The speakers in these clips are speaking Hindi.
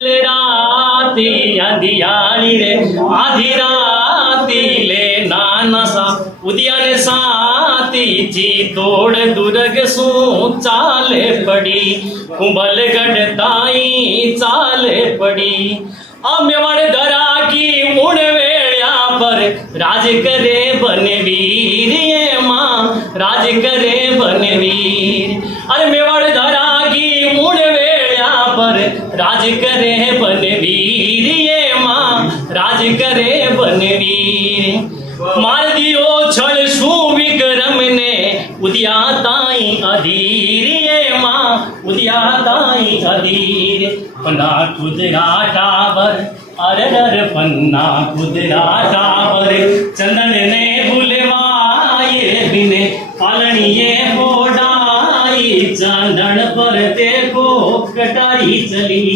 राती अंधियारी रे आधी राती ले नानसा उदियाने साती जी तोड़ दुर्ग सू चाले पड़ी कुंभलगढ़ ताई चाले पड़ी मेवाड़ धरा की मुड़ वेळ्या पर राज करे बनवीर ये मां राज करे बनवीर अरे मेवाड़ धरा की मुड़ वेळ्या पर राज करे बनवीर ये मां राज करे बनवीर मार दियो छल शू विक्रम ने उदिया ताई अधीर ये मां उदिया ताई अधीर पन्ना कुदरा टावर अरर पन्ना कुदरा टावर चंदन ने बुलवाए बिने पालनिये बोडाई चंदन पर देखो कटारी चली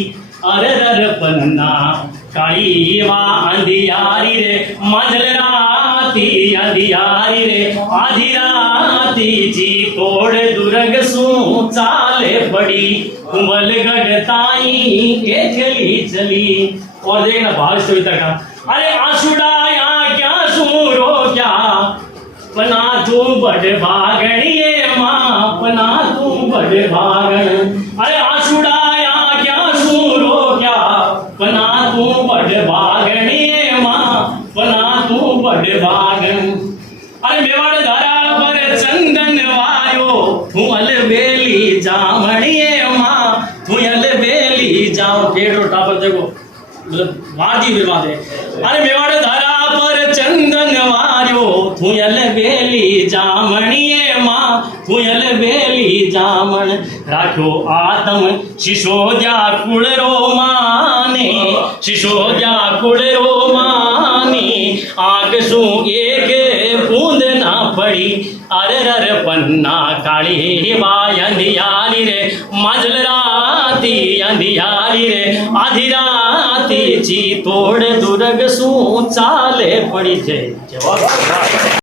अरर पन्ना काळी वा अंधियारी रे मजल राती अंधियारी रे आधी राती जी तोड़ दुर्ग सू चाले पड़ी कुंभलगढ़ ताई के चली चली। और देखना भाव कविता का अरे आशुड़ाया क्या सूरो क्या पना तू बड़ भागणिये मां पना तू बड़ भागण अरे आशुड़ाया क्या सूरो क्या पना तू बड़ भागणिये मां पना तू बड़ भागण अरे मेवाड़ धरा पर चंदन वायो तू अलबेली जामणिये मां तू अलबेली जाओ केड़ो टापर देखो वादी विवाद है अरे मेवाड़ धरा पर चंदन वायो तू अलबेली जामणिये मां तू अलबेली जामण राखो आत्म शिशोद्या कुळरो माने शिशोद्या कुळरो माने आग सू एक बूंद ना पड़ी अरर पन्ना काली वाय अंधियारी रे मजल राती अंधियारी रे आधी राती जी तोड़ दुर्ग सू चाले पड़ी जय जवाब।